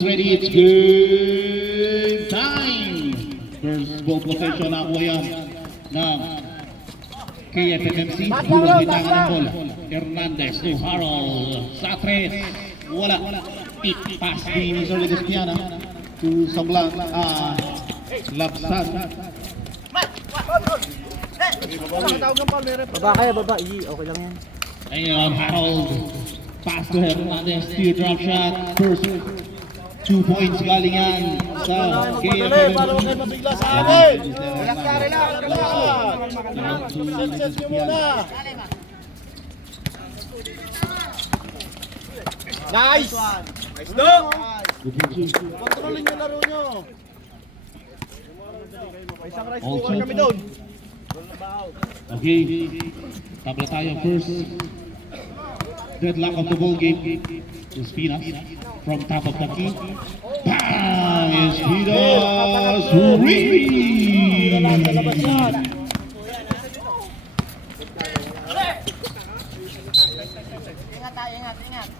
Ready, it's good time! First ball possession na kuha yan ng KFMMC. Bulong bitangan ng ball. Hernandez to Harold Satres. Wala. Tip pass ni Mr. Legospiana to Sablang Labsan. Baba kayo, baba. Okay lang yan. Ayun, Harold. Pass to Hernandez. Steal drop shot. First 2 points galing yan sa KFMMC. Para huwag kayo mabigla sa akin. Set nyo muna. Nice! Nice no! Kontrolin nyo laro nyo. May isang rice cooker kami doon. Okay, tabla tayo first. Deadlock of the ball game is Pinas from top of the key. Bang! Is Pinas Ingat.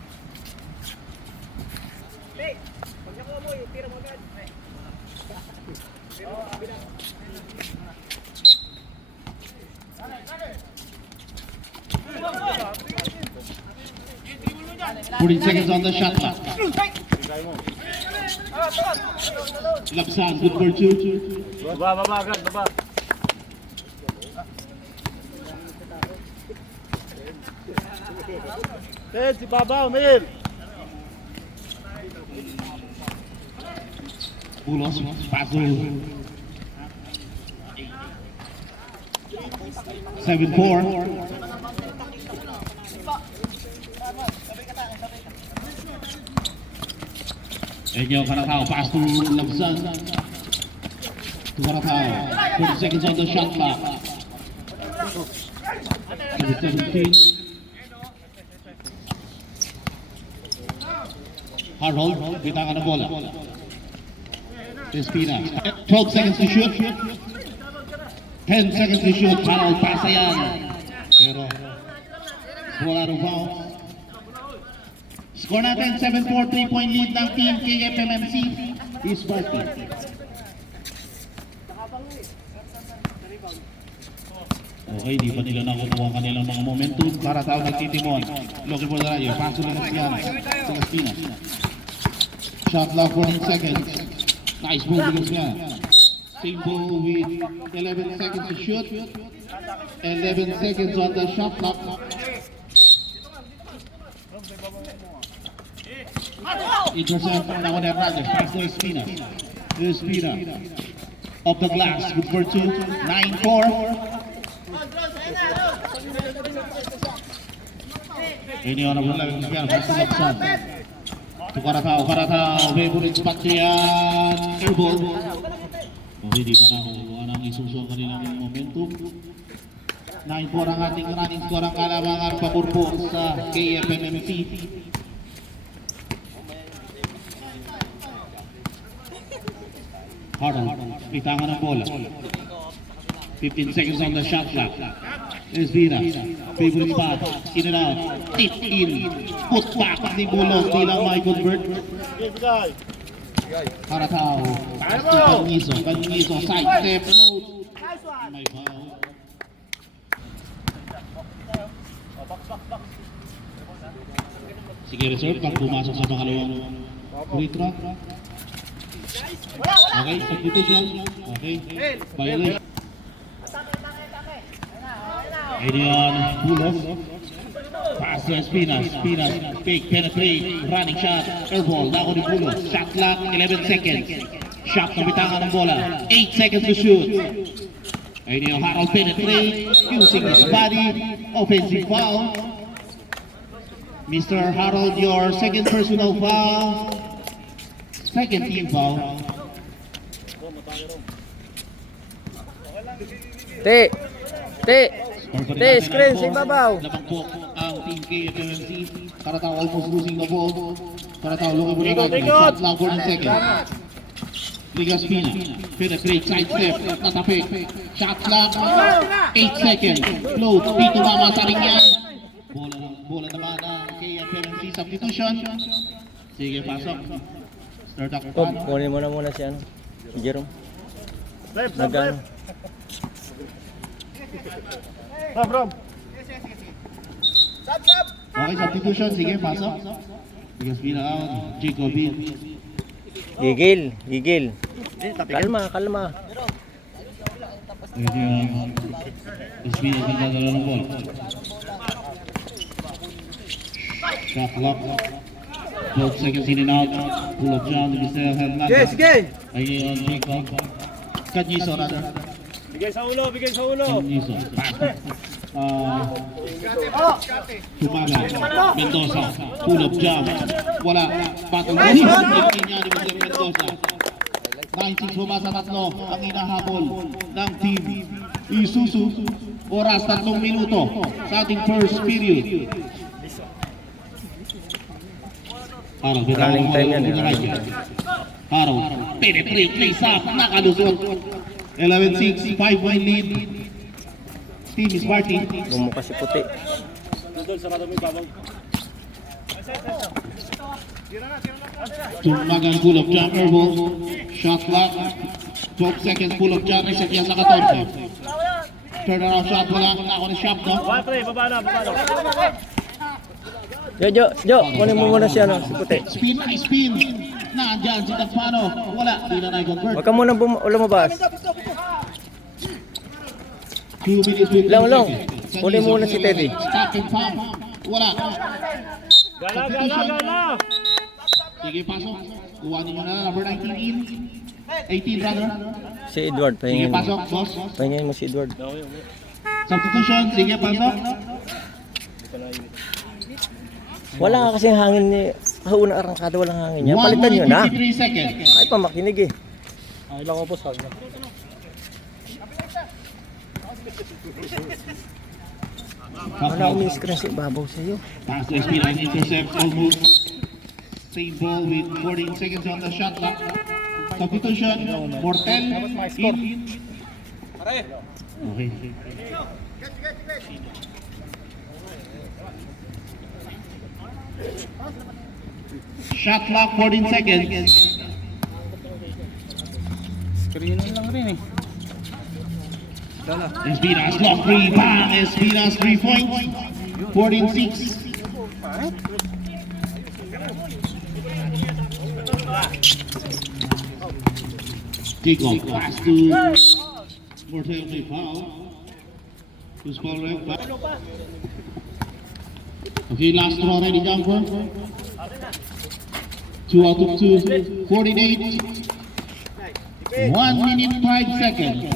Putting seconds on the shot clock. Lapsan, good for two. Baba, agad, baba. Ted, si Baba, Mir. Bulos, Pasul. 7-4. Enyo Karatao, pass to Labsan. To Karatao. 30 seconds on the shot clock. Number 17. Harold, bitangan ng bola. Espina. 12 seconds to shoot. 10 seconds to shoot. Harold, pasa yan. Pero, wala rin foul. Score natin, 7-4, 3-point lead ng team KFMMC. Is Barty. Okay, di pa nila nakukuha kanilang mga momentum. Para tao nagtitimon. Looking for the radio. Paso lang ng Siana. Sa Espina. Shot clock 14 seconds. Nice move against Siana. Same ball with 11 seconds to shoot. 11 seconds on the shot clock. Intercept now on Hernandez. Pass to Espina. Espina. Off the glass. Good for two. 9-4. Ini orang bola yang sekian. Pass to Lapsan. To Karatao. Favorite spot niya. Airball. Okay, di pa nakukuha ng isuso kanilang momentum. 9-4 ang ating running score ang kalamangan pagurpo sa KFMMC. Harold, bitangan ng bola. 15 seconds on the shot clock. Espina, favorite spot, in and out, tip in, put back ni Bulong, di lang may convert. Karatao, pass to Kanyiso, side step, no. May foul. Sige, reserve pag pumasok sa pangalawang free throw. Okay, substitution. Okay, violation. Ayan, Bulos. Pass to Espina. Fake, penetrate, running shot, airball. Dako ni Bulos. Shot clock, 11 seconds. Shot na bitangan ng bola. 8 seconds to shoot. Ayan, Harold penetrate, using his body. Offensive foul. Mr. Harold, your second personal foul. Second team foul. Screen sa ibabaw. Lamang po ang team KFMMC. Karatao almost losing the ball. Karatao looking for the shot clock 14 seconds. Ligas Pina. Penetrate, side step, natapik. Shot clock 8 seconds. Float, dito mama sa ring yan. Bola naman ang KFMMC substitution. Sige, pasok. Third attack. Bob, kunin mo na muna si ano. Si Jerome. Nag-ano. Okay, substitution. Sige, pasok. Espina out. Jacobin. Gigil. Kalma. Pwede yung Espina nagdadala ng ball. Shot clock. 12 seconds in and out. Pull up down to Mr. Hernandez. Sige! Ayun, Jacob. Kanyiso, rather. Bigay sa ulo! Kanyiso. Sumaga. Mendoza. Pull up jump. Wala. Battle. Hindi niya ni Mr. Mendoza. 9-6 bumasa tatlo. Ang inahabol ng team Isuzu. Oras 3 minuto sa ating first period. Harold, Running time yan, Harold, penetrate, place up, nakalusot. 11-6, 5-1 lead. Team is Sparty. Bumuka si puti. Tumagang pull up jumper mo. Shot clock. 12 seconds pull up jumper. Set yan sa 14. Turn around shot. Wala ako na shot, no? Baba na. Jo, kunin mo muna si ano, si puti. Spin. Nandyan si Tagpano. Wala. Di na na-convert. Huwag ka muna lumabas. 2 minutes with Long. 2 seconds. Kunin mo muna si Teddy. Stop and pump. Wala. Gala! Sige, pasok. Kuhanin nyo na number 19 in. 18 rather. Si Edward, Sige, pahingin mo. pasok, boss. Pahingin mo si Edward. Substitution. Sige, pasok. Wala nga kasing hangin ni... Kauna arangkada walang hangin niya. Palitan nyo na. 1 minute 53 seconds. Ay pa makinig eh. Ay lang ko po sa akin. Wala akong screen sa ibabaw sa iyo. Pass to Espina. Intercept almost. Same ball with 14 seconds on the shot clock. Substitution. Mortel. In. Okay. Shot clock 14 seconds. Screen lang rin eh. Espina's lost 3. Bang! Espina's 3 points. 14-6. Jacob pass to Mortel, may foul. Who's foul ref? Okay, last throw already, jumper. 2 out of 2. 48. 1 minute 5 seconds.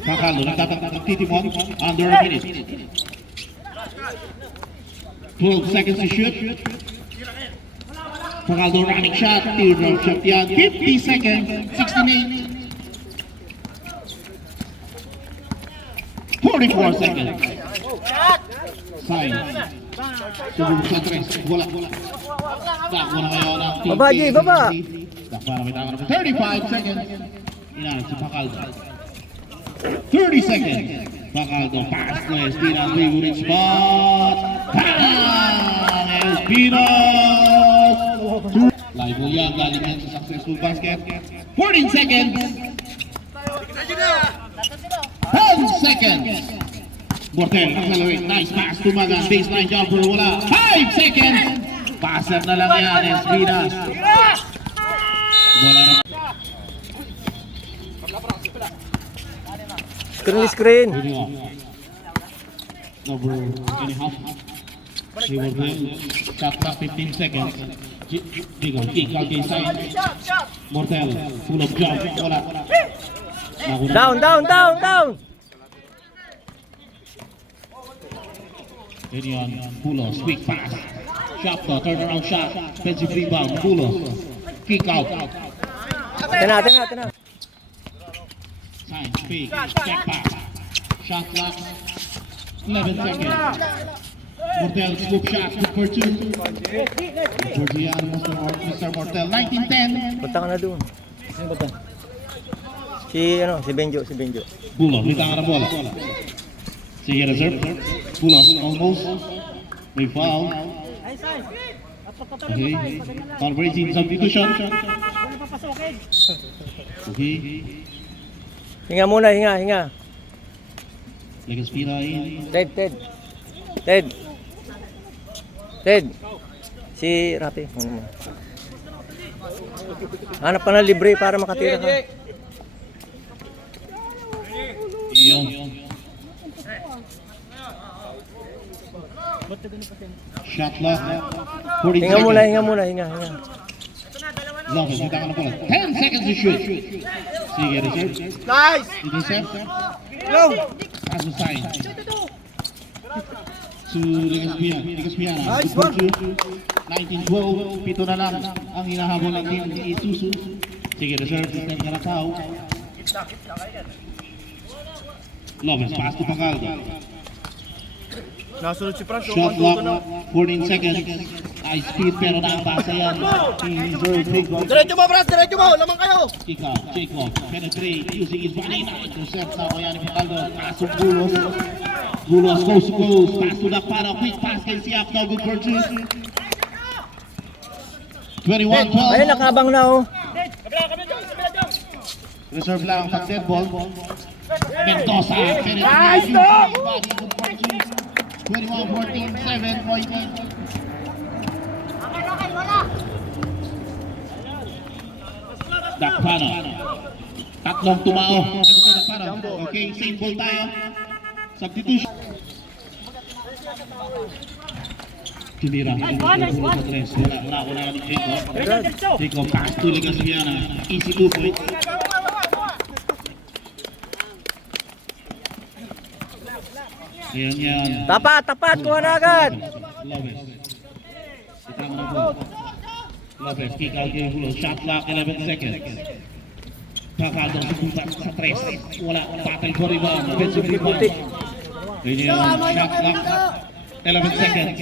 Pakaldo, nagtitimon. Under a minute. 12 seconds to shoot. Pakaldo running shot. Teardrop shot yan. 50 seconds. 16-8. 44 seconds. Sign. Subog sa 3. Wala. Takbo na kayo ng team. Baba, Jay, baba. Takbo na kita ka 35 seconds. Inalit si Pakaldo. 30 seconds. Pakaldo pass to Espina. Favorite spot. Bang! Espina! Live mo yan. Galing yan sa successful basket. 14 seconds. 10 seconds. Mortel, accelerate. Nice pass to Magan. Baseline jumper. Wala. 5 seconds. Passer na lang yan. Espina. Wala na. Screen. Number and a half. He will win. Shot clock 15 seconds. Digo, kick out inside. Mortel, full of jump. Wala. Down. Edion, Pulos, quick pass. Shot to, turnaround shot. Defensive rebound. Pulos. Kick out. Tena. Sign, fake, step back. Shot clock. 11 seconds. Mortel, scoop shot. Good for 2. For Gian, Mr. Mortel. 19-10. Punta ka na doon. Sino ba ito? Si Benjo. Pulos, may tanga ng bola. Sige, reserve. Pulos, almost. May foul. Okay. Converting substitution. Okay. Hinga muna, hinga. Legaspina in. Ted. Si Rapi. Hanap ka na libre para makatira ka. Iyon. Shot clock. 40 Hinga seconds. muna. Lopez, kita ka na pala. 10 seconds to shoot. Sige, reserve. Nice! Intercept. Go! Pass the sign. To Legaspiana. Nice one. 19-12. Pito na lang ang hinahabol ng team ni Isuzu. Sige, reserve. System ka na tao. Lopez, pass to Pacaldo. Nasunod si Franz. Shot clock, 14 seconds. High speed pero nakapasa yan. Reserve Jacob. Diretso mo, Franz! Diretso mo! Lamang kayo! Jacob penetrate using his body. Intercept na kaya ni Pacaldo. Pass to Bulos. Bulos coast to coast. Pass to Dakpana. Quick pass kay Siak. No good for two. 21-12. Ayun, nakabang na oh. Reserve lang ang dead ball. Mendoza penetrate using his body. Good for two. 21-14, 7 point lead. Dakpana. Tatlong tumao. Okay, same ball tayo. Substitution. Tinira. Nice one. Wala ni Jacob. Jacob pass to Legaspiana. Easy 2 points. Ayan. Tapat, kuha na agad. Lopez. Itama na po. Lopez, kick out kay Bulo. Shot clock, 11 seconds. Pacaldo sa 3. Wala. Battle for rebound. Offensive rebound. Ganyan. Shot clock, 11 seconds.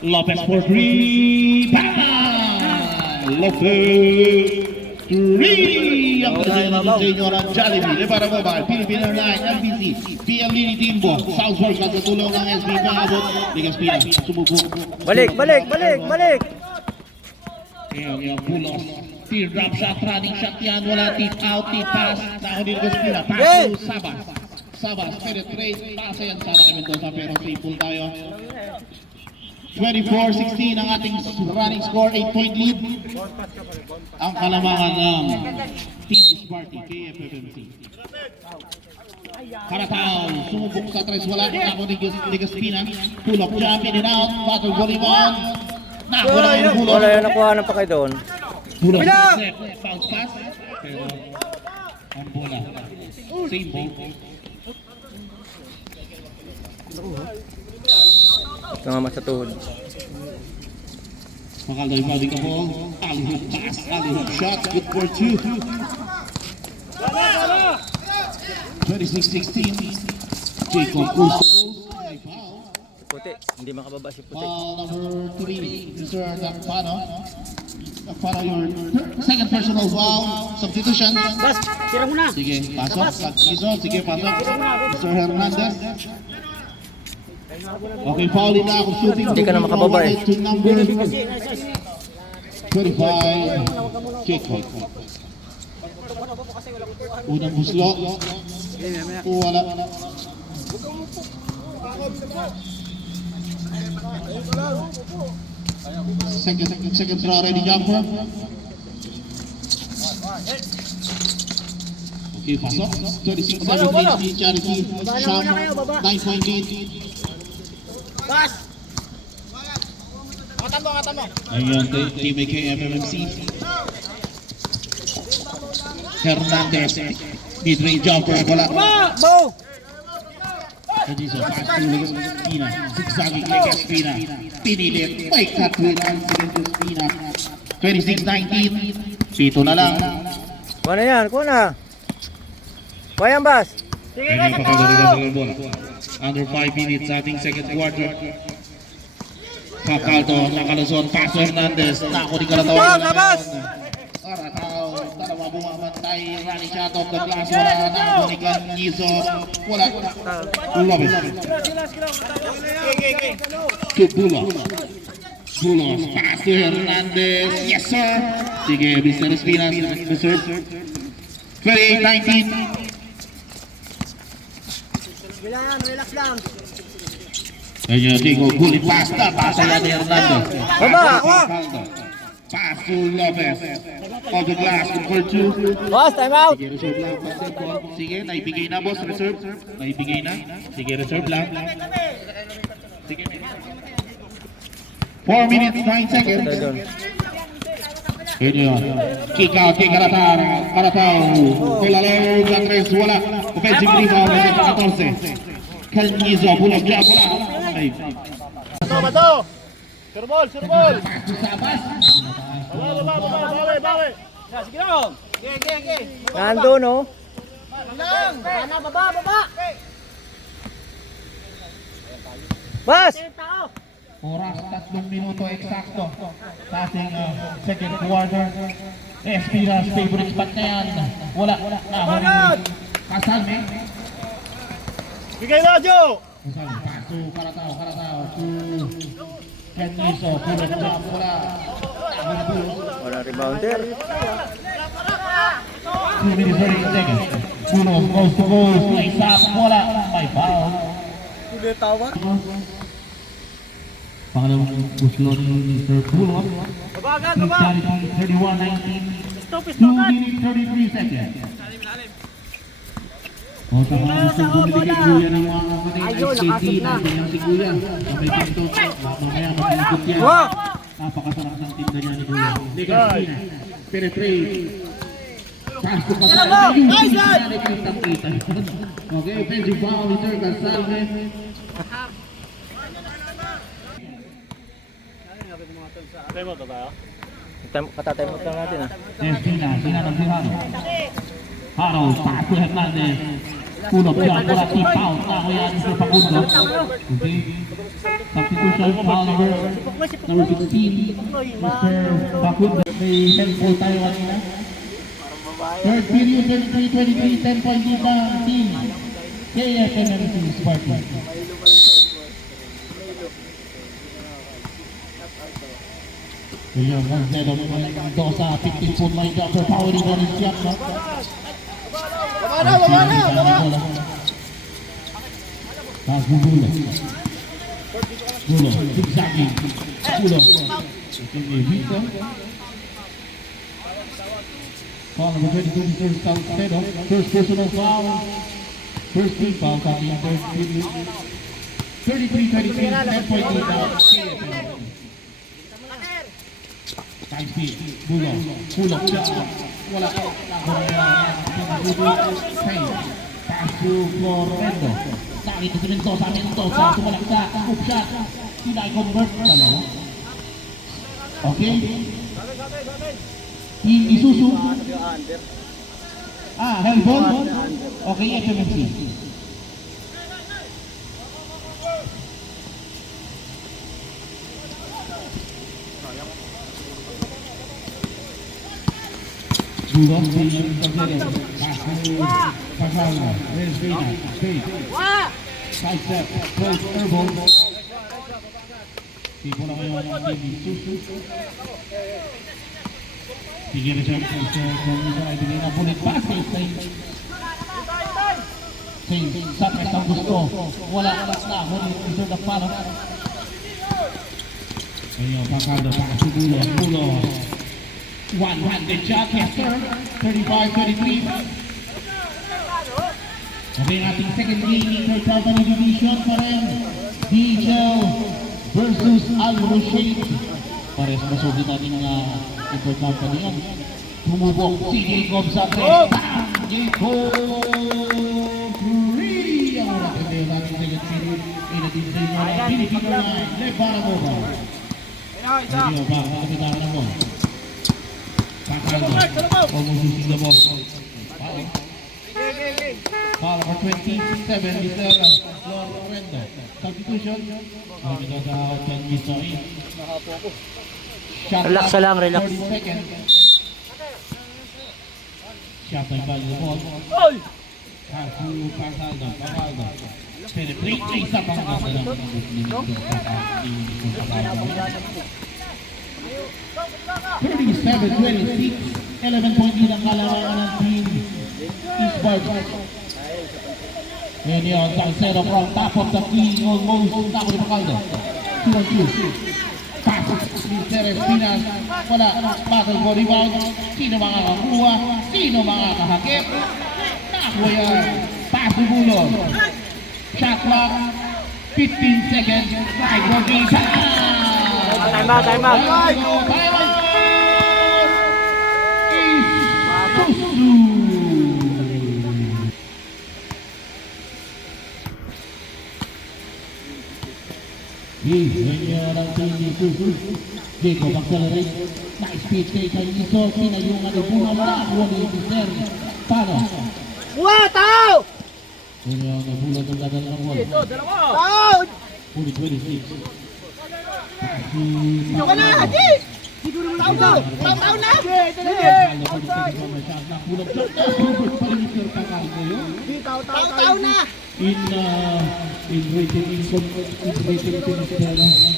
Lopez for 3. Bang! Lopez. 3! Ang kanya ng Senyor ang Jollibee. Lebara Mobile, Philippine Airlines, MBC, PLDT Timbo, Southwork, at tulong ng SB Pahabot, Legaspina, sumubok. Balik. Ayan, yung Bulos. Teardrop shot, running shot yan, wala tip out, tip pass. Nako ni Legaspina, pass to Sabas, penetrate, pasa yan sana kay Mendoza, pero triple tayo. 24-16 ang ating running score, 8-point lead. Ang kalamangan ng Team Sparty, KFFMC. Karatao, sumubok sa 3, wala. Nako ni Legaspina, pull up jump, in and out, battle volleyball. Wala yung pull up. Wala yun, nakuha na pa kayo doon. Pull up, bounce pass. Pero, ang bola. Same ball. Nangama sa tuhod. Pacaldo yung body ka po. Alley-hoop pass, alley-hoop shot, good for 2. 26-16. Jacob Cruz. May foul. Puti, hindi makababa si Puti. Foul number 3, Mr. Dakpano. Dakpano, your second personal foul. Substitution. Bas, tira mo na. Sige, pasok. Sige, pasok. Mr. Hernandez. Okay, foul din na ako shooting. Hindi ka na makababa eh. To number 25, Jacob. Unang buslok. Wala. Second throw ready jumper. Okay, pasok. 26-17 si Charity. Sham, 9-point lead. Bas! Angatan mo! Ayun, Team KFMC. Hernandez, mid-range jumper, wala. Bo! Hindi so, pass to Legaspina. Zigzagging Legaspina. Pinilit, may cut with ang Legaspina. 26-19. Pito na lang. Kuha na yan, kuha na. Kuha yan, Bas. Ayun, pakagalitan ng bola. Under 5 minutes sa ating second quarter. Pacaldo, nakalusot, pass Hernandez. Nako, di ka natawa. Karatao, dalawa bumabantay. Running shot off the glass. Wala, nako ni Canizo. Wala. Lopez. Kibula. Bulos, pass to Hernandez. Yes, sir. Sige, Mr. Espinas, reserve. 28-19. Bilangan, relax lang. Ayan, Diego, gulit pasta. Pasa yan ni Hernandez. Baba! Pass to Lopez. Off the glass, for 2. Boss, time out! Sige, reserve lang. Basketball. Sige, naibigay na, boss. Reserve. Naibigay na. Sige, reserve lang. Sige. 4 minutes, 9 seconds. Yun yun. Kick out kay Karatao. Kulalaro sa 3. Wala. Offensive rebound. Sa 14. Calnizo. Pull-up job. Wala. Ay. Bato! Surbol! Sabas. Bawi! Sige lang! Sige! Nando, no? Lang! Ana, baba! Boss! Oras 3 minuto eksakto sa ating second quarter. Espinas favorite spot na yan. Wala. Kasal, eh. Bigay na, Joe! Kasal. Paso, Karatao. To Calnizo. Pull-up job. Wala. Wala rebounder. 2 minutes 30 seconds. Puno, goes to goals. Place up. Wala. May foul. Tuloy tawag. Pangalawang guslo ni Mr. Pulo. Babagan! 31-19. 2 minutes 33 seconds. O, sa mga gusto bumili kay Kuya ng mga kanina ICT na yung si Kuya. Sa may pinto. Mamaya mag-ikot yan. Napakasarap ng tinda niya ni Kuya. Legal Pina. Penetrate. Pass to Pasal. Nice one! Okay, offensive foul ni Sir Casalme. Katatay mo lang natin, ah. Espina ng Sirano. Haro, pass to Hernandez. Pull-up job, wala keep out. Tako yan, Mr. Facundo. Okay. Substitution, foul number 16. Mr. Facundo. May handful tayo kanina. Third period, 33-23, 10-point lead ng team. KFMMC Spartans. William Gonzalo Mendoza, 15-foot line jumper, powering on his shot, no? Baba! Tapos Bulo, zigzagging. Bulo. Ito may Vito. Foul number 22, Mr. Salcedo. First personal foul. First team foul sa ating third period. 33-23, 10-point lead now. Time speed. Bulo. Pull-up job. Wala. Pass to Florendo. Nakita si Mendoza. Tumalakta. Hook shot. Hindi convert. Dalawa. Okay. Isusu. Hellball. Okay, FMMC. Bulos di Tercero. Pasal. There's Vina. Speed. Side step. Close airball. Tipo na ngayon ang team Isusu. Sige na siya. Kung isa ay bigay na bullet basket. Same. Sapres ang gusto. Wala na. Ngunit ito na palo. Ayun, Pakaldo. Bulos. One-handed shot, yes sir. 35-33. Okay, ating second game, Intercompany Division pa rin. DHL versus Al Rushaid. Pares masugid natin ang Intercompany yan. Tumubok si Jacob sa tres. Jacob! Free! Ang natin yung ating second period. Inatin sa inyo ng Filipino line. Lebaranova. Hindi mo ba? Kapitan na mo. Almost using the ball. Foul number 27, Mr. Florendo. Substitution. Mendoza out and Mr. in. Relax lang, relax. 40 seconds. Shot by the ball. Pass to Pasaldo. Penetrate. Isa pang 37-26, 11 point lead ang kalamangan ng team Eastward. Ngayon yun, Salcero from top of the key, almost top of the Macaldo. 2-2. Pass ni Teres Pinas. Wala, battle for rebound. Sino makakakuha? Sino makakahakip? Nakuha yan. Pass to Bulon. Shot clock. 15 seconds. Right for game. Time out. Time out. Isuzu. Ganyan ang team ni Isuzu. Jacob accelerate. Nice speed kay Calizo. Sinayungan ni Bunga. Nakakuha ni Mister. Paano? Buha, tao! Ganyan ang nabulat ng dadal ng wall. Tao! 40-26. Dito ka na, Haji! Tao na! Tao na! Tao na! In rating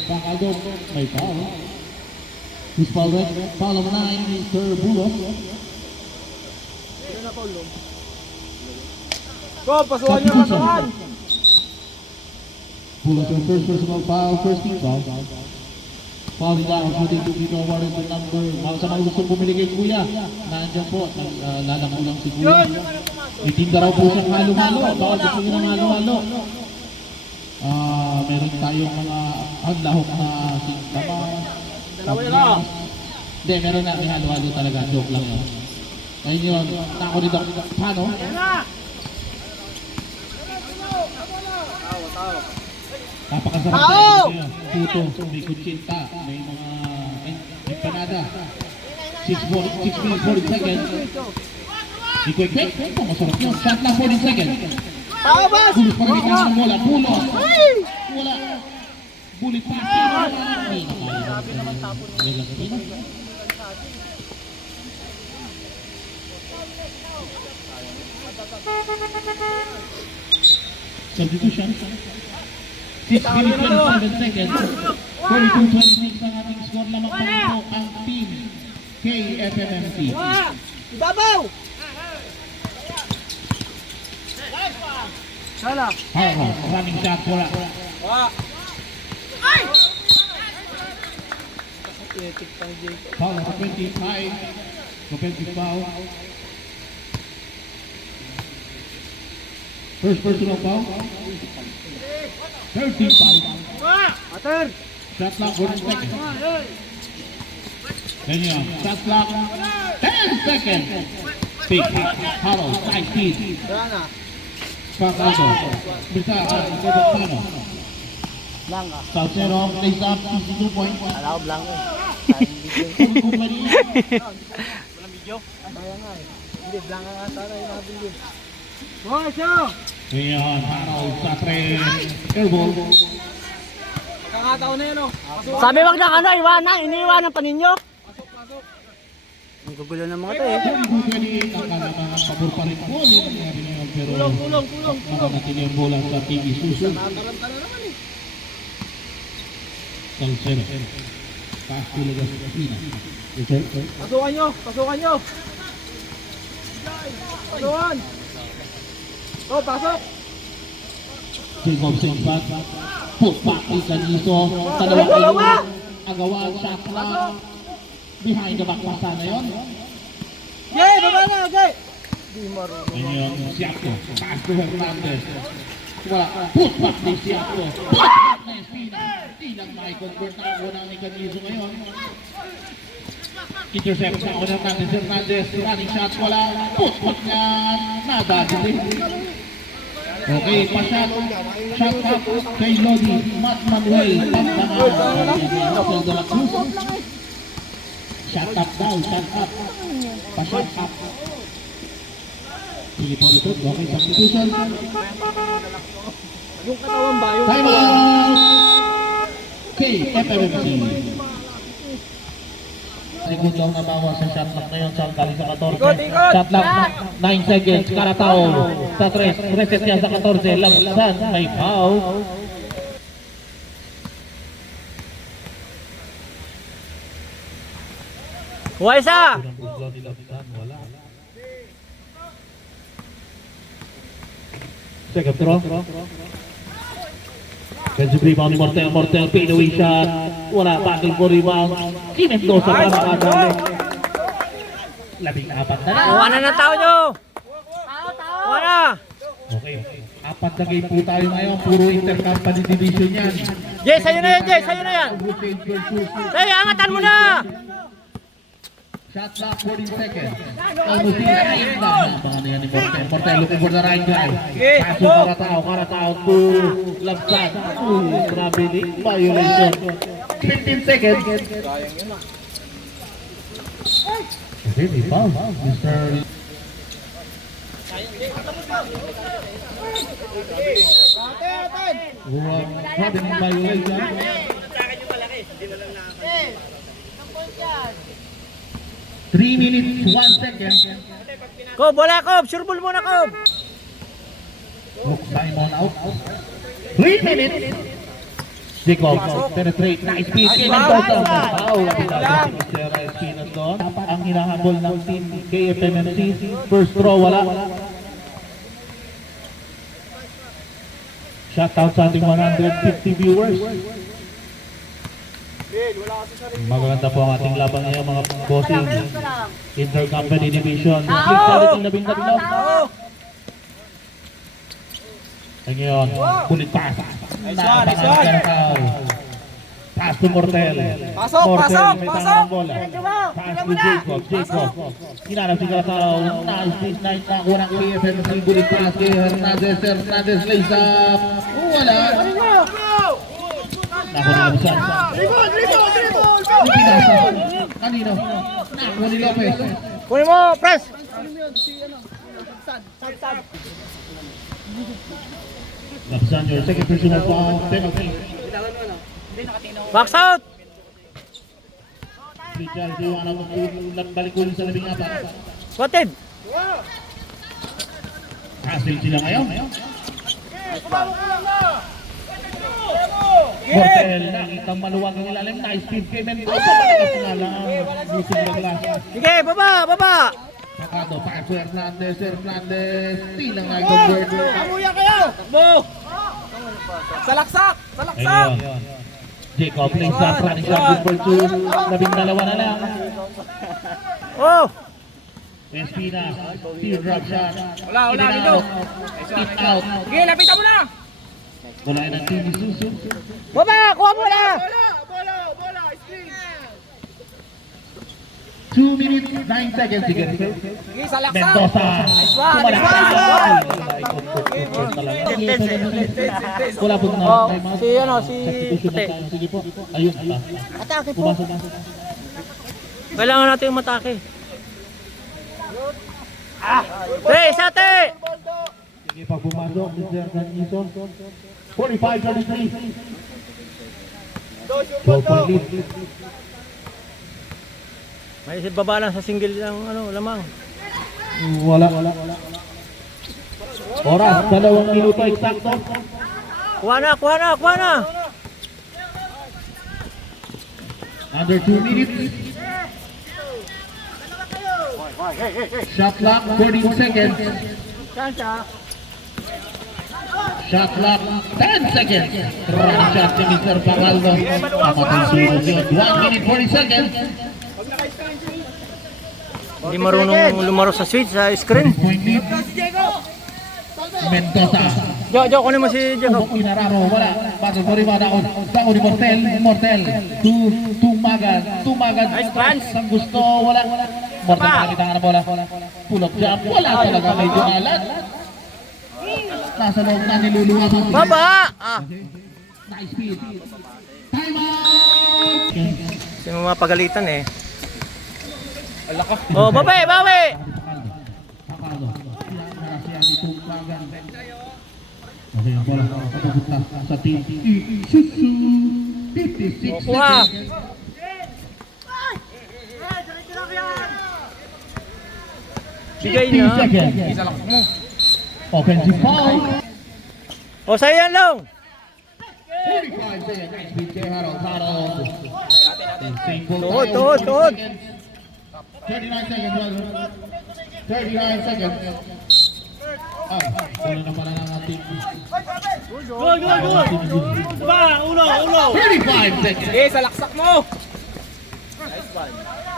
Bacaldo may foul. Who's foul red? Foul of 9, Mr. Bulo. Go, pasukan niyo, pasukan! Bulo to first personal foul, first team foul. Foul down, shooting to dito awarded the number. Sa mga gustong bumili kay Kuya, nandiyan po, lalamulang si Kuya. Itinda raw po siyang halo-halo. Bawal gusto nyo ng halo-halo. Meron tayong mga hadlahok na singkamas. Dalawa yun lang. Hindi, meron na. May halo-halo talaga. Joke lang yun. Ayun yun. Nako dito. Paano? Napakasarap na yun. Puto. May kutsinta. May mga empanada. 6 minutes 40 seconds. Quick. Ito, masarap yun. Shot lang 40 seconds. Tao, boss! Bulos pa rin ng bola. Pulo. Wala. Bulit pa. Hindi na kaya. Grabe naman tapon mo. Substitution. 6 minutes 27 seconds. 42-26 ang ating score. Lamang pa ito ang team KFMMC. Ibabaw! Sala! Harhouse, running shot, wala. Foul of 25. Offensive foul. First personal foul. 13 foul. Ater! Shot clock 1 second. Ganyan. Shot clock 10 seconds. Big Harhouse, nice speed. Wala na. Bacaldo. Bisa, Bacaldo. Lang ka. Salcero, plays up, 62 points. Alaw, lang eh. Kumpani. Walang video? Kaya nga eh. Hindi, lang ka nga sana yung nabili. Boy, siya! Ganyan, Harhouse sa 3. Airball. Kakataon na yun, oh. Sabi wag na ano, iwanan, iniiwanan pa ninyo. Pasok. Ang gugulo ng mga to eh. 22-28 ang kalamangan pabor pa rin po ni nangyari ngayon pero Tulong. makanatin yung bola sa team Isuzu. Nataranta na naman eh. Salcero. Pass to Legas Pina. Pasukan nyo! Pasukan! Oh, pasok! Jacob Singbat. Put back ni Canizo. Dalawa. Agawan, shot clock. Behind the back pa sana yun. Yay! Baba na! Okay! Ganyan, Siakto. Pass to Hernandez. Wala. Put back ni Siakto. Put back na Espina. Di lang makikongvert na ako ni Canizo ngayon. Intercept sa ako ng Hernandez. Running shot. Wala. Put back na. Nadali. Okay, pa-shot. Shot up kay Lodi. Matt Manuel. Rafael de la Cruz. Shot up daw. Shot up. Pa-shot up. Sige po ito. Okay, substitution. Yung katawan ba? Yung Time out! Okay, FMMC. Segundo ang nabawa sa shot clock na yun sa galing sa 14. Shot clock 9 seconds. Karatao sa 3. Reset niya sa 14. Lamsan may foul. Kuha isa. Second throw. Defensive rebound ni Mortel. Mortel, fadeaway shot. Wala, battle for rebound. Si Mendoza pa makadali. 14 na lang. Kuha na ng tao nyo. Kuha na. Okay. 4 na game po tayo ngayon. Puro intercompany division yan. Jay, sa'yo na yan, Jay. Sa'yo na yan. Jay, angatan mo na. Shot clock, 40 seconds. Almost in time na. Baka na yan ni Mortel. Mortel looking for the right guy. Paso Karatao to Labsan. Grabe ni violation. 15 seconds. Okay, may foul. Mr. Grabe ng violation. 3 minutes, 1 second. Kob, wala Kob. Sure ball muna Kob. Look, Simon out. 3 minutes. Jacob, penetrate. Nice speed. Mendoza. Wow, lapit-lapit si Sierra Espinas doon. Ang hinahabol ng team KFMMC. First throw, wala. Shoutout sa ating 150 viewers. Magaganda po ang ating laban ngayon mga bossing. Intercompany division. Please salit ang labing-labing. Ang ngayon, kulit pass. Pass to Mortel. Mortel, may tangan ng bola. Pass to Jacob. Hinanap si Karatao. Nice night na kuha ng KFMC. Kulit pass kay Hernandez. Hernandez lays up. Wala. Nakuha ni Kamusan. Kanino? Nakuha ni Lopez. Kunin mo, press. Lapsan your second personal foul. Penalty. Box out. Richard, di wala mo balik ulit sa 14. Spotted. Hasil sila ngayon. Mortel, nakitang maluwag ang ilalim. Nice speed kay Mendoza. Malakas nga lang ang using ng glass. Sige, baba. Sakado, pass to Hernandez. Tilang na convert. Amuya kayo! Takbo! Salaksak! Ayun. Jacob plays up, running shot, good for 2. 12 na lang. Oh. Espina, steal drop shot. Wala, Dito. Keep out. Sige, lapitan mo na! Wala ng team ni Susu. Baba, kuha mo na. Bola! Screen! 2 minutes, 9 seconds. Sige. Sige, salaksak! Mendoza. one! Wala po na. Oh, may mga si ano, si substitution na Puti. tayo. Sige po. Ayun. Atake po. Pumasok na. Kailangan natin yung matake. Hey, sate! Sige, pag pumasok, Mr. Ganison. 45-33. 12-point lead. May baba lang sa single ng lamang. Wala. Oras, 2 minuto eksakto. Kuha na. Under 2 minutes. Shot clock, 14 seconds. Shot clock, 10 seconds. Running shot ni Mr. Pangaldo. Pamatay sunod yun. 1 minute, 40 seconds. Hindi marunong lumaro sa switch, sa screen. Point lead. Mendoza. Jo, kunin mo si Jacob. Pinararo, wala. Paso po rin ako. Dako ni Mortel. Tumagad. Nice punch. Ang gusto, wala. Mortel nakakita nga na bola. Pull up jump, wala talaga. Medyo alat. Nasa loob na niluluwa pa. Baba! Nice speed. Time out! Kasi mapagalitan eh. Oh, bawi! Sakado. Siya ni Tumagan. Okay, ang bola. Patubot na sa team. Susu. 56 Kuha. seconds. Bigay 50 na. seconds. Offensive foul. O, sa'yo yan lang. 45 seconds. Nice speed kay Harold. Tuhod. Tuhod. 39 seconds, brother. 39 seconds. Ah, wala na pala ng ating... Good. Diba? Ulo. 35 seconds. Eh, sa laksak mo!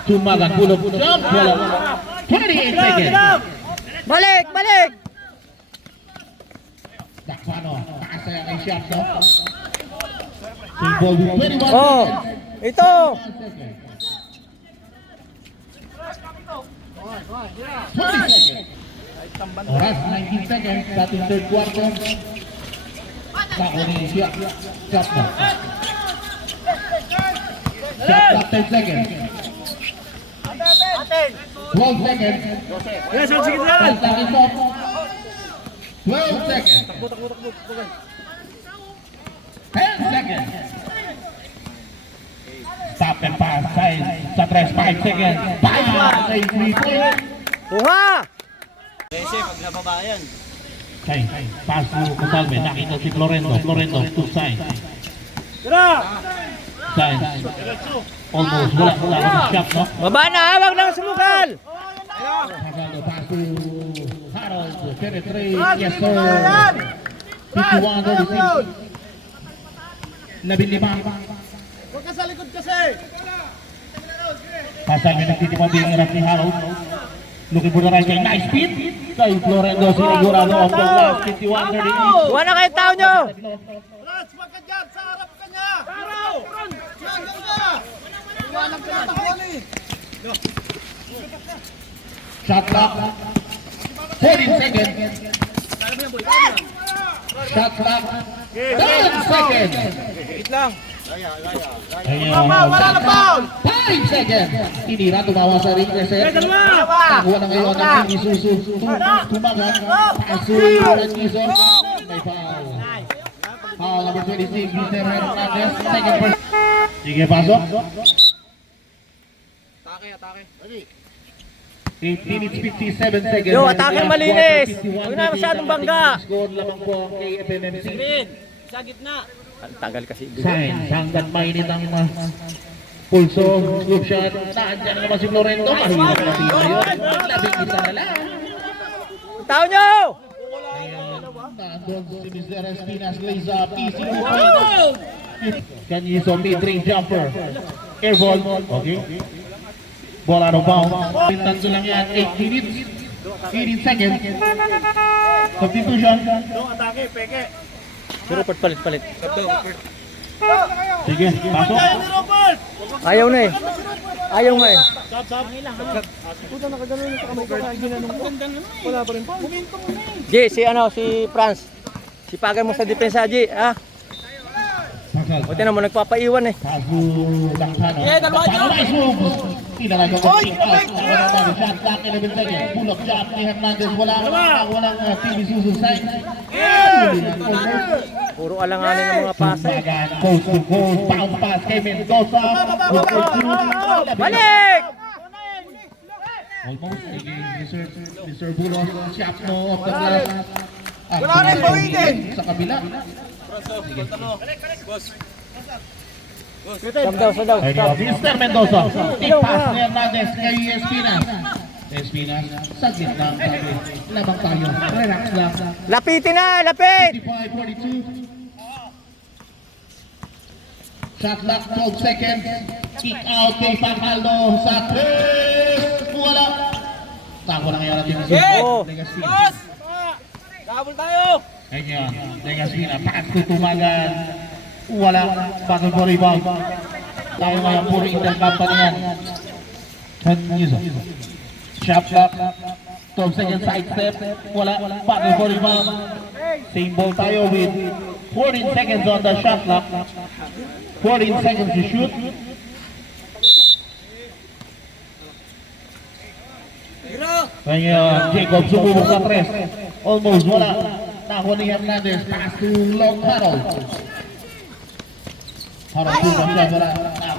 Tumagan, pulo, jump, wala. 28 seconds. Balik! Dakpano, taas na yung shot, no? So, ball with 21 Oh! seconds. Ito! 20 seconds. Oras, 19 seconds. Sa ating third quarter. Sako ni shot. Shot na. Shot na 10 seconds. 12 seconds. Yes, sige dyan. Shot na rin po. 12 seconds. 10 seconds. Stop and pass. Sa 3, 5 seconds. Pass! Sa 3 Kuha! Okay, pass to Cosalme. Nakita si Florendo to sign. Sign. Almost. Wala ko sa shot, no? Baba na! Huwag nang sumugal! Hagaldo, pass to Harold. Penetrate. Yes, sir. 51, 36. 15. Huwag ka sa likod kasi! Cosalme nagtitimang bingirat ni Harold. Looking for the right kay nice speed. Kay Florendo sinigurado of the last 51-38. Kuha na kayo tao nyo! Rats, wag ka dyan! Sa harap ka niya! Araw! Diyan ka! Iwanan ka na takon eh! Shot clock. 14 seconds. Shot clock. 10 seconds. Wait lang! Wala na foul! 5 seconds. Tinira, tumawa sa ring reset. Nakuha na ngayon ang Team Isuzu. Tumaga. Paso at Iso. May foul. Foul number 26, Mr. Hernandez. Second first. Sige, pasok. Atake! 8 minutes 57 seconds. Yo, atake malinis. Huwag na masyadong bangga. Score lamang po ang KFMMC. Sa gitna! Ang tagal kasi. Signs hanggang mainit ang pulso. Scoop shot. Nandiyan na naman si Florendo. Mahirap na dito yun. 11 na lang. Tao nyo! Nandun si Mr. Espinas lays up. Easy to Canyizo mid-range jumper. Air ball. Okay. Ball out of bounds. Pintanso lang yan. 8 minutes. 18 seconds. Substitution. Atake, peke! Pero palit. Sige, pasok. Ayaw na eh. Ayaw nga eh. Puta, nakaganon yung kamay ko kaya ginanong ko. Wala pa rin pa. G, si Franz. Sipagan mo sa depensa, G. Ha? Buti na mo nagpapaiwan eh. Kazu Dakpano. Nice move. Tinalaga ko. Shot clock 11 seconds. Pull up shot ni Hernandez. Walang Team Isuzu sign. Puro alanganin ng mga pasa eh. Coast to coast. Bounce pass kay Mendoza. Balik! Almost. Mr. Bulos. Shot no of the glass. Wala rin bawitin! Sa kabila. Sa daw. Mr. Mendoza. Big pass ni Hernandez kay Espinas. Espinas. Saglit lang. Labang tayo. Relax lang. Lapitin na! Lapit! 55-42. Shot clock 12 seconds. Kick out kay Pacaldo sa 3. Wala. Tako na ngayon natin. Oh. Boss! Double tayo! Ayan. Legasina. Pass to Tumagan. Wala. Battle for rebound. Tayo ngayon puro intercompany yan. Shot clock. 12 seconds side step. Wala. Battle for rebound. Same ball tayo with 14 seconds on the shot clock. 14 seconds to shoot. Ngayon, Jacob sumubok sa 3. Almost wala. Nakuha ni Hernandez. Pass to Long Harold. Harold sumubok siya.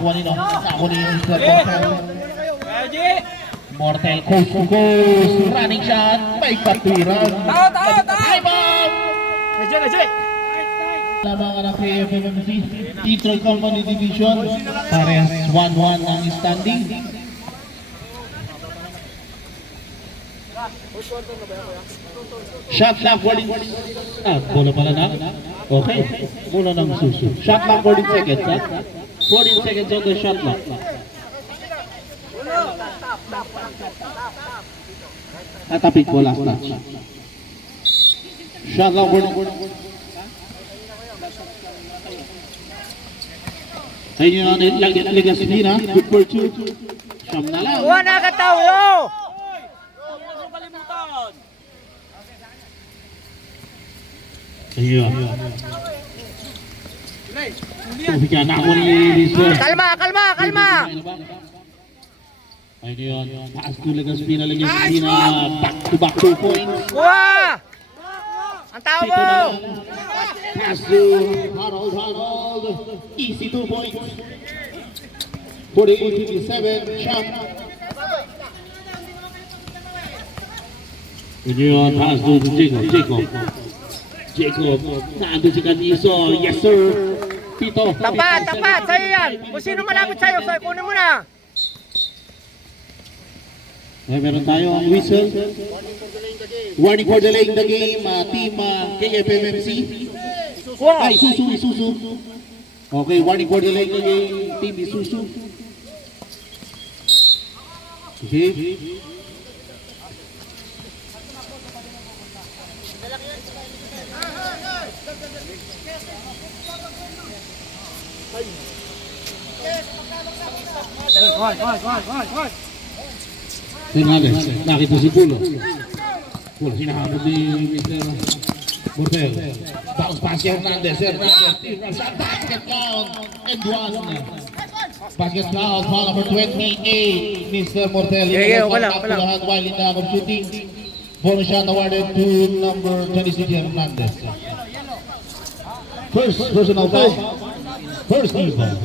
Wala. Nakuha ni Mr. Gonzalo. Mortel coast to coast. Running shot. May katwiran. Tao! Ay, bang! Medyo! Labangan ng KFMMC Detroit Company Division. Parehas 1-1 ang standing. Shot clock 14. Bola pala na. Okay. Bola ng susu. Shot clock 14 seconds. 14 seconds on the shot clock. Natapik po last touch. Shot clock 14. Ayun yun, lagas din ha. Good for two. Siyam na lang. Kuha na katawlo. Ayun. Bigyan na ako ni Mr. Kalma, kalma, kalma. Ayun yun. Pass to lagas din na lagas din na back to back 2 points. Kuha. Ang tao mo. Pass to Harold. Easy 2 points. 48-57. Siyam. Ayun yun. Pass to Jacob. Nandun si Canizo. Yes sir. Pito. Tapat, tapat. Sa'yo yan. Kung sino malapit sa'yo, kunin mo na. Meron tayong whistle. Warning for delaying the game. Team KFMMC. Ay, Isuzu. Okay, warning for delaying the game. Team Isuzu. Okay. Hernandez, nakita si Pulo. Sinahabot ni Mr. Mortel. Bounce pass si Hernandez. Basket count and one. Basket count, foul number 28, Mr. Mortel. Wala. While in the act of shooting. Bonus shot awarded to number 26, Hernandez. First personal foul. First team foul.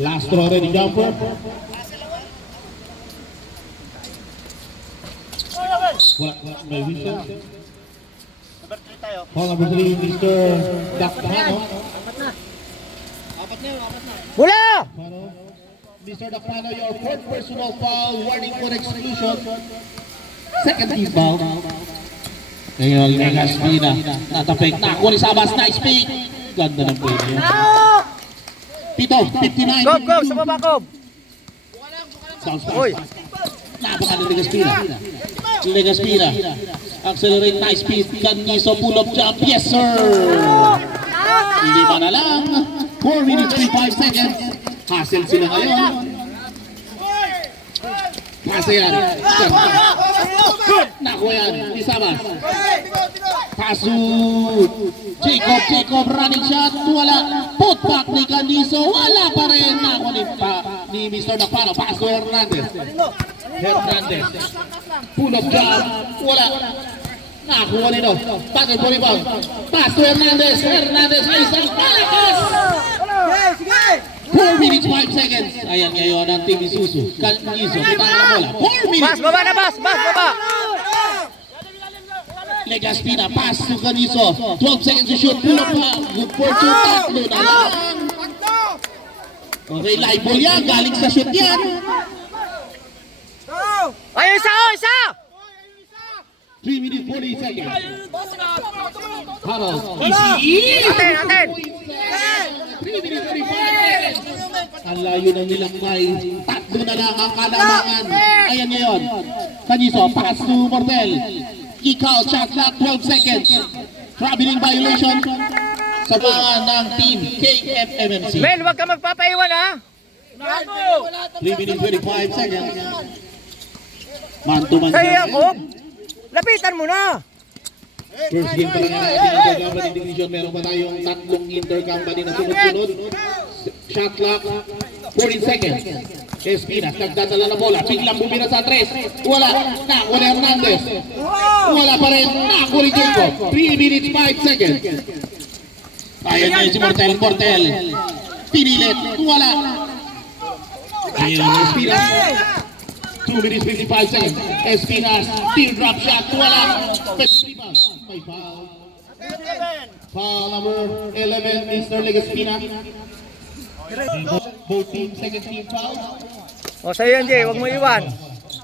Last throw already, jumper. Wala, may whistle. Foul number 3, Mr. Dacpano. Mula. Mr. Dacpano, your fourth personal foul, warning for exclusion. Second team foul. Ngayon, Legas Pina. Natapik na. Kuha ni Sabas, nice pick. Ganda ng play niya. Pito, 59. Gob, sa baba, Gob. Sounds Oy. Napaka ni Legas Pina. Accelerate, nice speed. Canizo, pull up jump. Yes, sir. Hindi pa na lang. 4 minutes, 35 seconds. Hassle sila ngayon. Pasa yan. Nakuha yan. Isabas. Pasu. Jacob running shot. Wala. Putback ni Canizo. Wala pa rin. Nakuha ni Mr. Dacpano. Pasu Hernandez. Pull up jump. Wala. Nakuha nito. Battle for rebound. Pasu Hernandez. Ay isang palakas. 4 minutes, 5 seconds. Ayan ngayon ang Team Isuzu. Canizo, kita na bola. 4 minutes. Bas, baba na, bas, baba. Legas Pina, pass to Canizo. 12 seconds to shoot. Pull up pa. Good for two. Tatlo na lang. Okay, live ball yan. Galing sa shoot yan. Ay, isa. 3 minutes, 40 seconds. Harold. Easy. Aten. 3 minutes, 35 seconds. Ang layo na nilang may tatlo na lang ang kalamangan. Ayan ngayon. Canizo, pass to Mortel. Kick out, shot clock, 12 seconds. Traveling violation sa mga ng team KFMMC. Mel, huwag ka magpapaiwan, ha? 3 minutes, 25 seconds. Man to man. Sa'yo yan, Gob. Lapitan mo na. First game pa lang natin ang Intercompany Division. Meron pa tayong tatlong Intercompany na sunod-sunod. Shot clock, 14 seconds. Espinas, nagdadala na bola. Biglang bumira sa 3. Wala. Nakuha ni Hernandez. Wala pa rin. Nakuha ni Jacob. 3 minutes, 5 seconds. Ayan ngayon si Mortel. Pinilit. Wala. Ayan Espinas. 2 minutes, 55 seconds. Espinas, teardrop shot. Wala. May foul. Foul number 11, Mr. Legaspina. Both team, second team foul. O, sa'yo yan, Jay. Huwag mo iwan.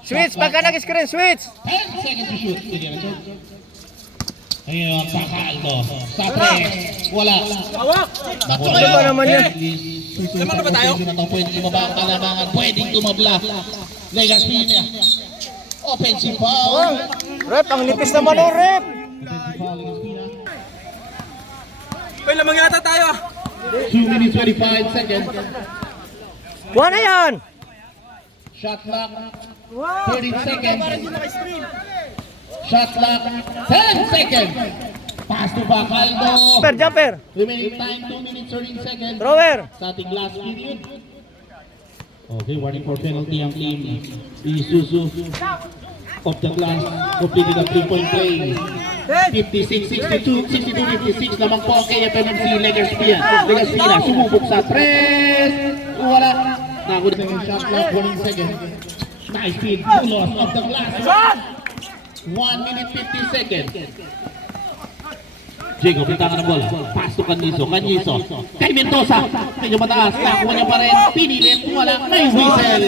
Switch, pagka nag-screen, switch. 10 seconds to shoot. Sige, Richard. Ayun, Pakaldo. Sa press. Wala. Ano ba naman yan? Naman na ba tayo? Pwede tumaba ang kalabangan. Pwedeng tumabla. Legacy niya. Offensive foul. Rep, ang nipis naman o, Rep. Offensive foul, Legacy niya. May lamang yata tayo. 2 minutes 25 seconds. Buwan na yan. Shot clock. 30 seconds. Shot clock. 10 seconds. Pass to Pakaldo. Jumper. Remaining time 2 minutes 13 seconds. Thrower. Sa ating last period. Okay, warning for penalty ang team. Isuzu of the glass completed a 3-point play. 56-62, 62-56 naman po kay FMMC Legaspina. Legaspina sumubok sa press. Wala. Nakuha sa shot clock, 1 second. Nice speed, pulos of the glass. 1 minute 50 seconds. Jacob, pintangan ng bola. Pass to Candizo. Candizo. Kay Mendoza. Medyo mataas. Nakuha niya pa rin. Pinilit. Wala. May whistle.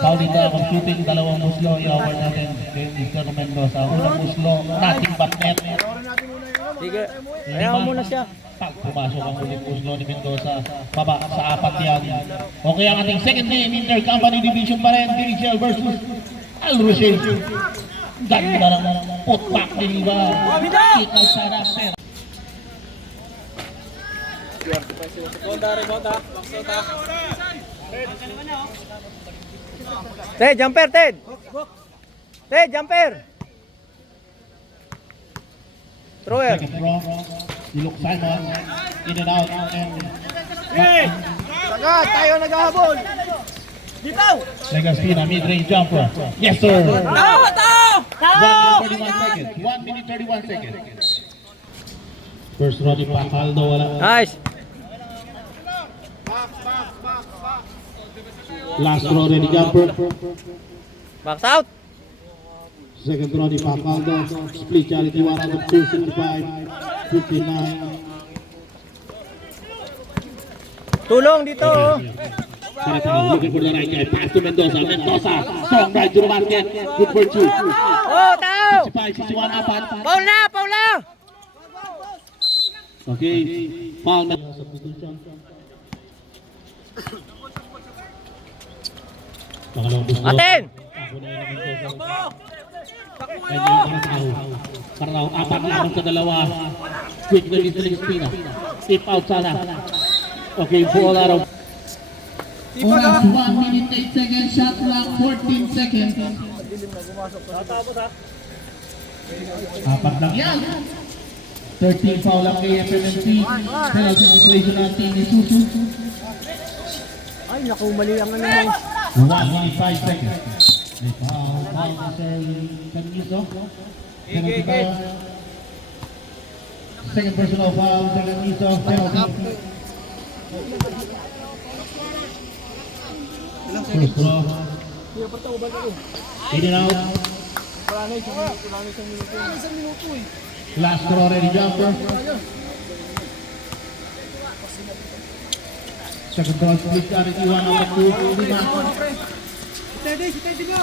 Foul dito ang shooting. Dalawang muslo. I-award natin kay Mr. Mendoza. Unang muslo. Nothing but net. Sige. Ayaw muna siya. Pag pumasok ang ulit muslo ni Mendoza. Baba sa apat yan. Okay ang ating second game. Inter-company division pa rin. Dirigel versus Al Rochelle. Ganda ng putback din ba? Ikaw sa raster. Ted, jumper, Ted. Ted, jumper. Thrower. Second throw. You look Simon. In and out. And Sagad, tayo naghahabol. Dito! Legaspina, mid-range jumper. Yes, sir. Tao! 1 minute 31 seconds. 1 minute 31 seconds. First run ni Pakaldo. Wala. Nice. Last throw ni jumper. Box out. Second throw ni Pakaldo. Split charity 1 out of 2, 65, 59. Tulong dito. Looking for the right guy. Pass to Mendoza. Mendoza. Strong right to the basket. Good for 2. Oh, tao. 65, 61, apat. Paul na, Paul na. Okay. Foul na. Substitution. Pangalawang gusto. Atin. Ako na yun ang Mendoza. Ay, yung Paranaw. Apat lamang sa dalawa. Quick release na Legaspina. Tip out sana. Okay, ball out of. Oras 1 minute 8 seconds. Shot clock 14 seconds. Apat lang yan. 13 foul lang kay FMMC. Penalty situation ng team ni Susu. Ay, naku, mali ang ano mo. 1 minute 5 seconds. May foul ni Sir Candizo. Penalty foul. Second personal foul sa Candizo. Penalty. First throw. In and out. Last throw ready jumper. Second throw split charity 1 out of 2. Lima. Steady mo.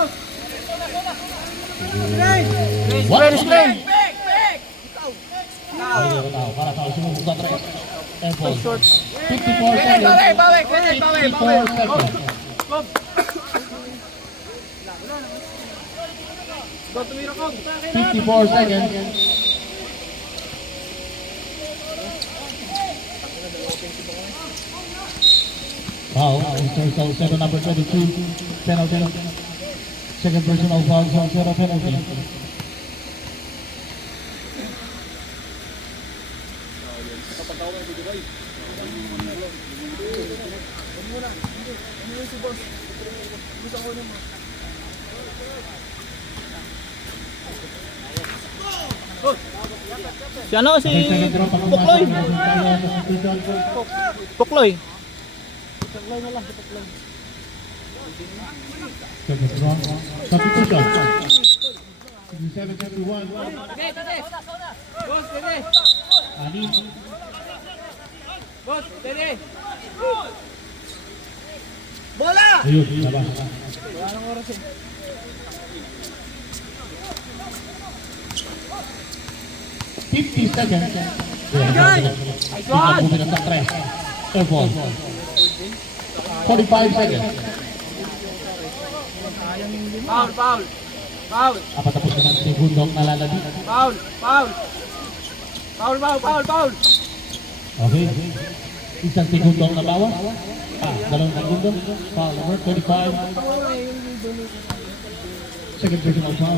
One screen. Para sa sumubok sa tres. 54 seconds. 54 seconds. 54 seconds. Foul, so 7 number 22, penalty. Second personal foul, so 0 penalty. Si ano, si Pukloy. Pukloy. Substitution. 7-71. Ali. Bola! Ayun, labas. 50 seconds. Tingnan mo sa 3. Third ball. 45 seconds. Foul, foul. Foul, Apat na po naman segundong nalalagay. foul, foul. Foul, foul, foul, foul. Okay. Isang segundong nabawas. Dalawang segundo. Foul number 35. Second personal foul.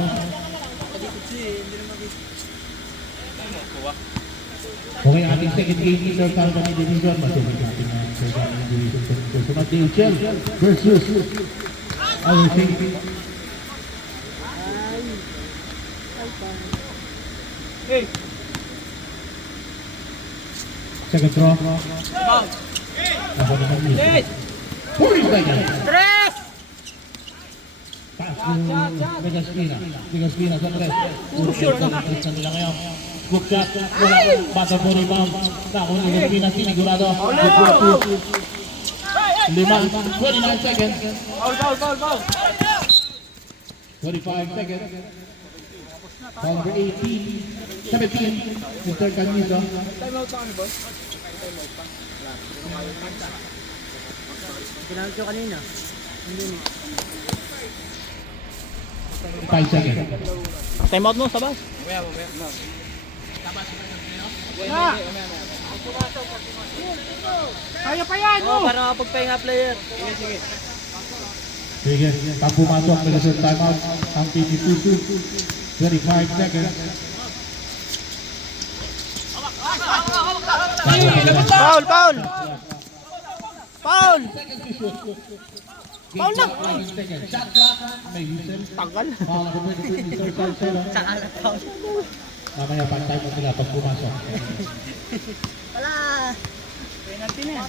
Okay, ating second game winner para sa division. Masubig natin ang second division personal DHL versus our team. Hey, Second throw. foul. Ako naman yun. Yes. 40 seconds. Tres. Pass to Megaspina. Megaspina sa tres. Puro short na nila ngayon. Good shot. Wala. Bata po rebound. Nako ni Megaspina. Sinigurado. Lima. 29 seconds. Foul, foul, foul, foul. 25 seconds. Foul number 18. 17. Mr. Canizo. Time out pa kami, boss. Ginamit ko kanina. 5 seconds. Time out mo, sabas. Kaya pa yan, Oh, para makapagpahinga player. Sige. Pag pumasok, may lasot timeout. Ang team ni Susu. 25 seconds. Foul, foul. Foul. Foul na. 5 seconds. Shot clock. May whistle. Tagal. Foul ako pwede po ni Sir Salcero. Mamaya pa time mo sila pag pumasok. Wala. Penalty na.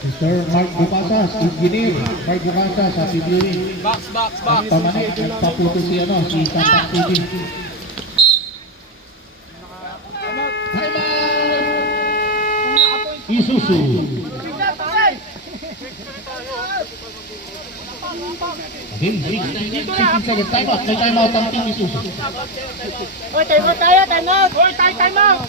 Mr. Mark Bukasas, engineer. Mark Bukasas, happy viewing. Box, box, box. Ang pamanik, nagpaputo si Santa TV. Time out! Isuzu. Okay, 16 seconds. Time out. May time out ang team Isuzu. Oy, time out tayo, time out. Oy, time out.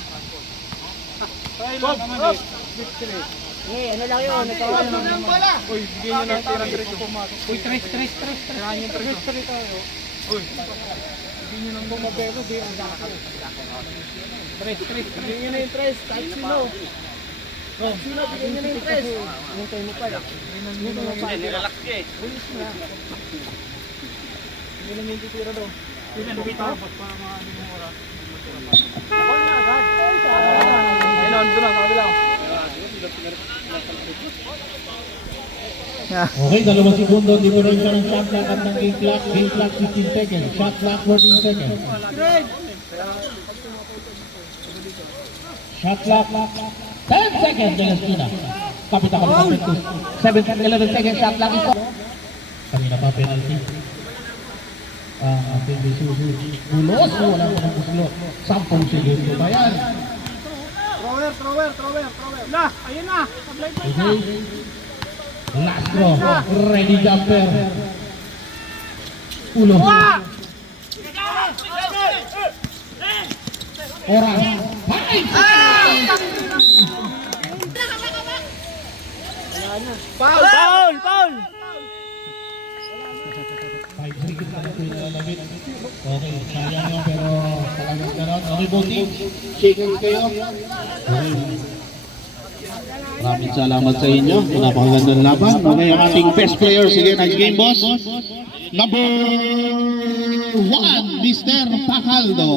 Ano lang yun, nagkawa ng bala. Uy, bigyan nyo ng tirang diretso. Uy, tres. Kailangan yung tres. Uy, bigyan nyo ng bumabelo. Tres. Bigyan nyo na yung tres. Kahit sino. Sino, bigyan nyo na yung tres. Hintay mo pa. Relax ka eh. Ulis na. Hindi namin titira daw. Tapos para maano mo oras. Ako na agad. Ayun, doon na, kabilang. Okay, 2 segundo. Difference ng shot clock at ng game clock. Game clock 15 seconds. Shot clock 14 seconds. Shot clock 10 seconds. Megaspina. Kapit ako ng 11 seconds. Shot clock ito. Kanina pa penalty. Ating Isuzu. Bulos. Wala ko ng buslo. 10 segundo ba yan? Thrower. La, ayun na. Sablay pa Okay. Last throw. Ready jumper. Ulo. Oras. 5 seconds. Foul! 5 seconds na ito yung nalamit. Okay, sayang yun pero talagang ganon. Okay, Boting. Shakers kayo. Okay. Maraming salamat sa inyo. Napakagandang laban. Okay, ang ating best player. Sige, next game, boss. Number 1, Mr. Pacaldo.